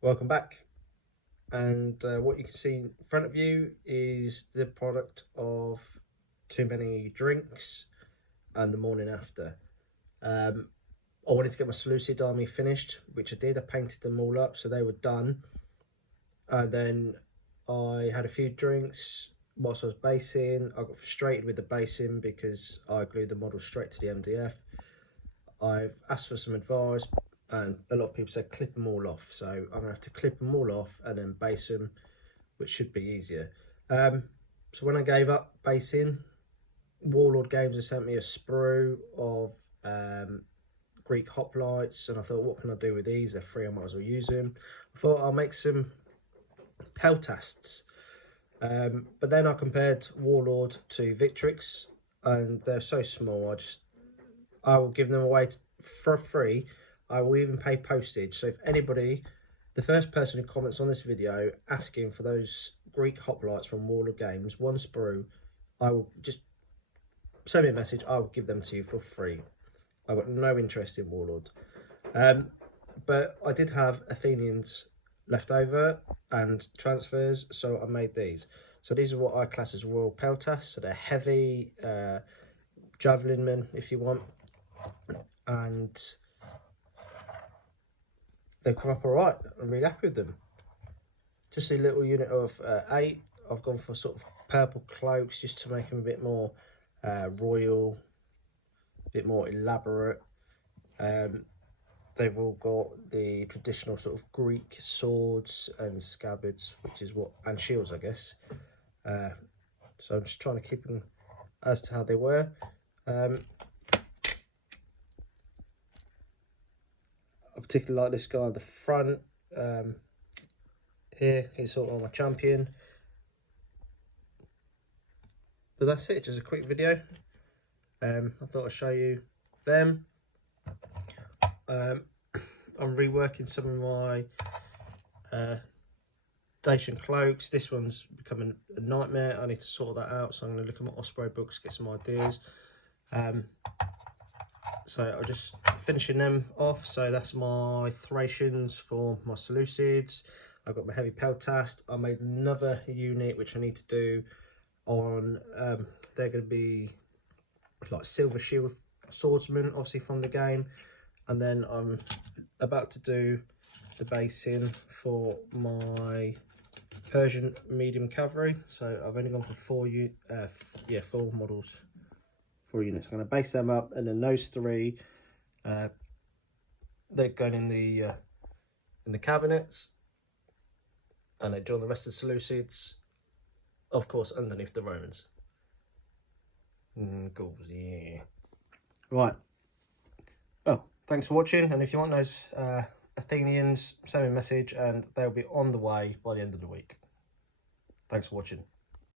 Welcome back, and what you can see in front of you is the product of too many drinks and the morning after. I wanted to get my Seleucid army finished, which I did. I painted them all up so they were done, and then I had a few drinks whilst I was basing. I got frustrated with the basing because I glued the model straight to the MDF. I've asked for some advice, and a lot of people said clip them all off, so I'm gonna have to clip them all off and then base them, which should be easier. So when I gave up basing, Warlord Games have sent me a sprue of Greek hoplites, and I thought, what can I do with these? They're free, I might as well use them. I thought I'll make some Peltasts, but then I compared Warlord to Victrix, and they're so small. I will give them away for free. I will even pay postage. So if anybody, the first person who comments on this video asking for those Greek hoplites from Warlord Games, one sprue, I will just send me a message. I will give them to you for free. I've got no interest in Warlord. But I did have Athenians left over and transfers, so I made these. So these are what I class as Royal Peltasts. So they're heavy javelin men, if you want, and they've come up all right. I'm really happy with them. Just a little unit of 8. I've gone for sort of purple cloaks just to make them a bit more royal, a bit more elaborate. They've all got the traditional sort of Greek swords and scabbards, which is what, and shields, I guess. So I'm just trying to keep them as to how they were. I particularly like this guy on the front. Here, he's sort of my champion. But that's it, just a quick video. I thought I'd show you them. I'm reworking some of my station cloaks. This one's becoming a nightmare. I need to sort that out, so I'm going to look at my Osprey books, get some ideas. So I'm just finishing them off. So that's my Thracians for my Seleucids. I've got my heavy Peltast. I made another unit which I need to do on, they're going to be like silver shield swordsmen, obviously from the game. And then I'm about to do the basing for my Persian medium cavalry. So I've only gone for 4 models, 4 units. I'm going to base them up, and then those 3, they're going in the cabinets, and they join the rest of the Seleucids, of course, underneath the Romans. Gauls, yeah. Right. Oh, thanks for watching, and if you want those Athenians, send me a message, and they'll be on the way by the end of the week. Thanks for watching.